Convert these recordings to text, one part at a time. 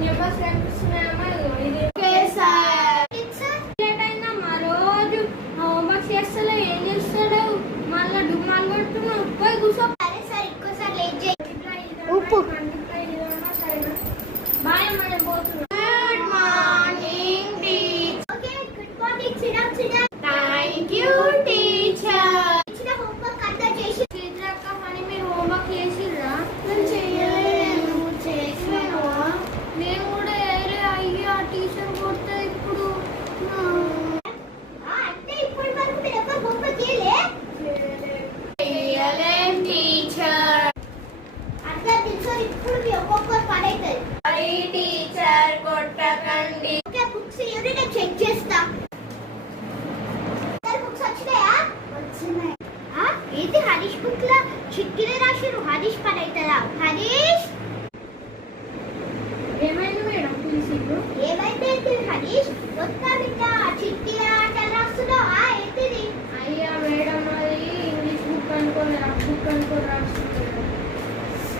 Numbers కనిపిస్తున్నాయమ్మా. ఇది okay sir. Late అయిందమ్మా. రోజు హోంవర్క్ చేస్తలే, ఏం చేస్తాడు? మళ్ళీ డుమ్మాలు కొడుతున్నావు. పోయి కూర్చో. సరే సార్, ఇంకోసారి లేట్ చేయి. ఉప్పు బాయ్ అమ్మా, నేను పోతున్నా. Good morning teacher. Okay, good morning. SIT down, SIT down. Thank you teacher. ఇచ్చిన హోంవర్క్ అంతా చేసి టీచర్ అక్క, మరి మీరు హోంవర్క్ చేసిర్రా? నేను చేయలేదు. చేసినావా? నేను కూడా వేరే అయ్యా టీచర్ కొడితే ఇప్పుడు. అంటే ఇప్పటి వరకు మీరు ఎవరు హోంవర్క్ చేయలే? చేయలేం టీచర్. అట్లా తెలుసు, ఇప్పుడు మీ ఒక్కొక్కరు పని అవుతుంది. సారీ టీచర్, కొట్టకండి. ఓకే, బుక్స్ ఇవ్వండి, నేను చెక్ చేస్తా. సార్, బుక్స్ వచ్చినాయా? వచ్చినాయి. ఏంటి హరీష్ బుక్ లో చిట్టీలే రాసిరు? హరీష్ పని అవుతుందా? హరీష్ ఏమైంది మేడం పిలిచిండ్రు? ఏమైతే హరీష్ మొత్తం ఇంకా చిట్టీల ఆటలు రాస్తున్నావా? ఏంటిది? అయ్యా మేడం, అది ఇంగ్లీష్ బుక్ అనుకోని రఫ్ బుక్ అనుకోని రాస్తున్నాను.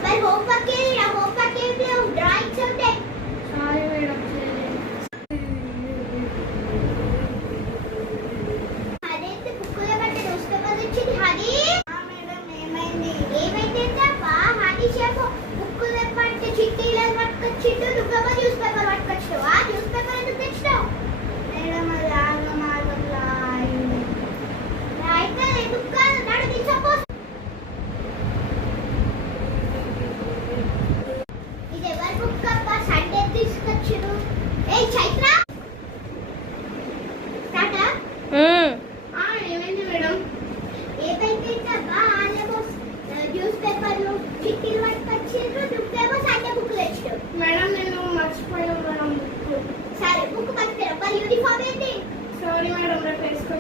మరి హోంవర్క్ ఏది? నా హోంవర్క్ ఏం లేవు, డ్రాయింగ్స్ ఉంటాయి. సారీ మేడం, చేయలేదు. అదేంటి బుక్కులో బట్టి న్యూస్పేపర్ వచ్చింది? హరీష్ మేడం, ఏమైంది? ఏమైతే హరీష్ ఏమో బుక్కులు పట్టి చిట్టీలు పట్టుకొచ్చిండు, నువ్వేమో న్యూస్ పేపర్ పట్టుకొచ్చినావు. ఆ న్యూస్ పేపర్ ఎందుకు తెచ్చినావు? మేడం, అది ఆగమాగంలా అయింది. అయితే ఎందుకు కాదు, నడు తీసుకో. ఇది ఎవరి బుక్ అబ్బా? సండే తీసుకొచ్చారు. ఏ చైత్ర, టాటా. ఏమైంది మేడం? ఏమైతే అబ్బా? వాళ్ళేమో న్యూస్ పేపర్లు చిట్టీలు పట్టుకొచ్చిండ్రు, నువ్వేమో సండే బుక్ తెచ్చినావు. మేడం, నేను మర్చిపోయాను మేడం బుక్. సరే, బుక్ పట్టుకురా. మరి యూనిఫామ్ ఏంటి? సారీ మేడం, రేపు వేసుకో.